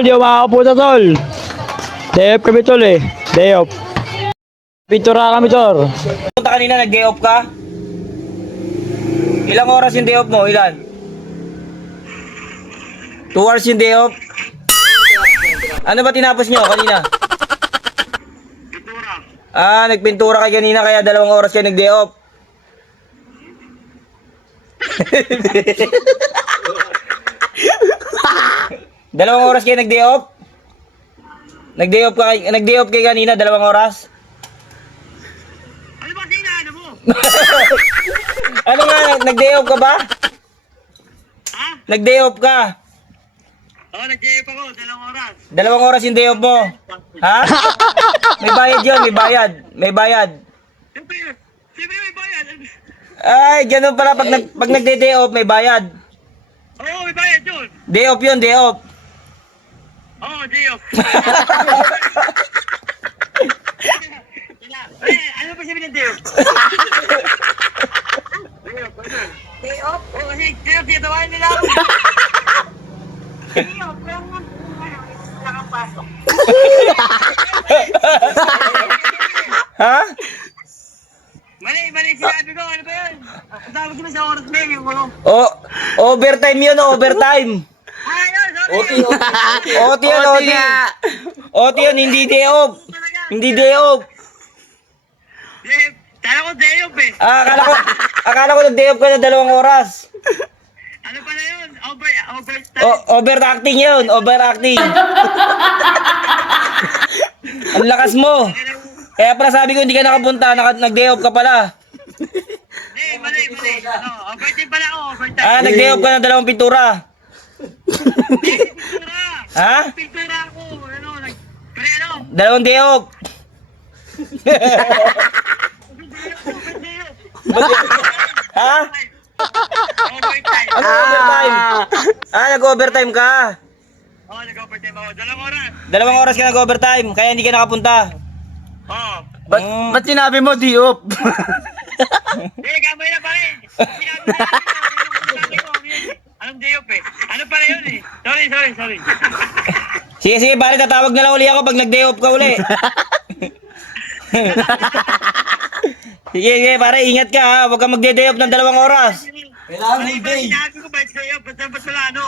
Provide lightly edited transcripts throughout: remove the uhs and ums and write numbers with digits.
Hindi ako makakapunta tol. Day off kami tol eh. Day off. Pintura kami tol. Punta kanina, nag-day off ka? Ilang oras yung day off mo? Ilan? 2 hours yung day off? Ano ba tinapos nyo kanina? Pintura. Ah, nagpintura kayo kanina kaya 2 oras kayo nag-day off. Dalawang oras kayo nag-day off? Nag-day off kayo kanina, 2 oras? Ano ba sinaano mo? Ano nga, nag-day off ka ba? Ha? Nag-day off ka? Oo, nag-JF ako, 2 oras. 2 oras yung day off mo? Ha? May bayad yun, may bayad. May bayad. Siyempre may bayad. Ay, ganun pala pag nagde-day off, may bayad. Oo, may bayad yun. Day off yun, day off. Oo, JF. Ano ba sabihin ng JF? Day off? Oo, kasi JF, tiyatawain nila ako. Day off, pero nga nakapasok. Ha? Mali sinabi ko, ano ba yun? Sabi ko na sa oras na yun, yung ano. Overtime yun, overtime. Ayun, sorry. OT yun, OT. OT yun, hindi day off. Hindi day off. JF, tala ko JF eh. Ah, akala ko nag-day off ka na 2 oras. Ano pala yun? Overtime. Overacting yun, overacting. Ang lakas mo. Kaya pala sabi ko hindi ka nakapunta, nag-day off ka pala. Mali. Ano, overtime pala ako, overtime. Ah, nag-day off ka na 2 pintura. Pintura. Ha? Pintura ako. Ano, pero ano? 2 day off. Ha? Overtime. Ano overtime? Ah, nag-overtime ka. Oo, nag-overtime ako. 2 oras. 2 oras ka nag-overtime, kaya hindi ka nakapunta. Oo. Ba't sinabi mo di off? Gamay na pa rin. Sinabi na anong day off eh? Ano pala yun eh? Sorry. Sige, pare, tatawag na lang uli ako pag nag-day off ka uli. Sige, pare, ingat ka ha. Huwag kang magde-day off ng 2 oras. Kailangan mo day. Sinabi ko ba sa'yo? Ba't wala ano?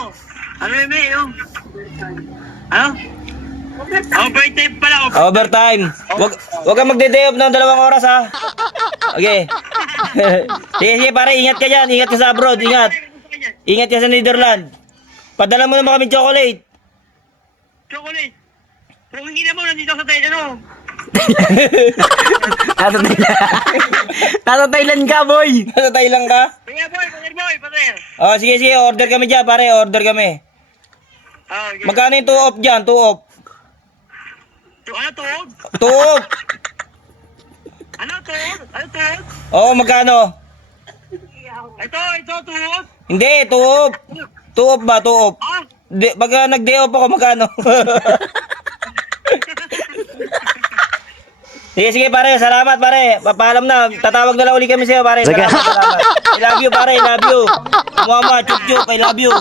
Ano yun eh? Ano? Overtime pala. Overtime. Huwag kang magde-day off ng 2 oras ha. Okay. Sige, pare, ingat ka dyan. Ingat ka sa abroad, ingat. Ingat ka sa Netherlands. Padala mo naman kami chocolate. Chocolate. Kung hindi na mo, nandito sa tayo, ano? Nasa Thailand ka boy. Nasa Thailand ka? Kaya boy, pater. Oh, sige, order kami dyan, pare. Order kami. Okay. Magkano yung 2 off dyan? 2 off. Ano to? 2 off. Ano to? Oo, magkano? Ito, tuhod. Hindi, 2 off. 2 off ba? 2 off. Ah, Pag nag-day off ako, magkano? Sige, pare. Salamat, pare. Papaalam na. Tatawag na lang uli kami sa'yo, pare. Salamat. I love you, pare. I love you. Mama, chup-chup. I love you.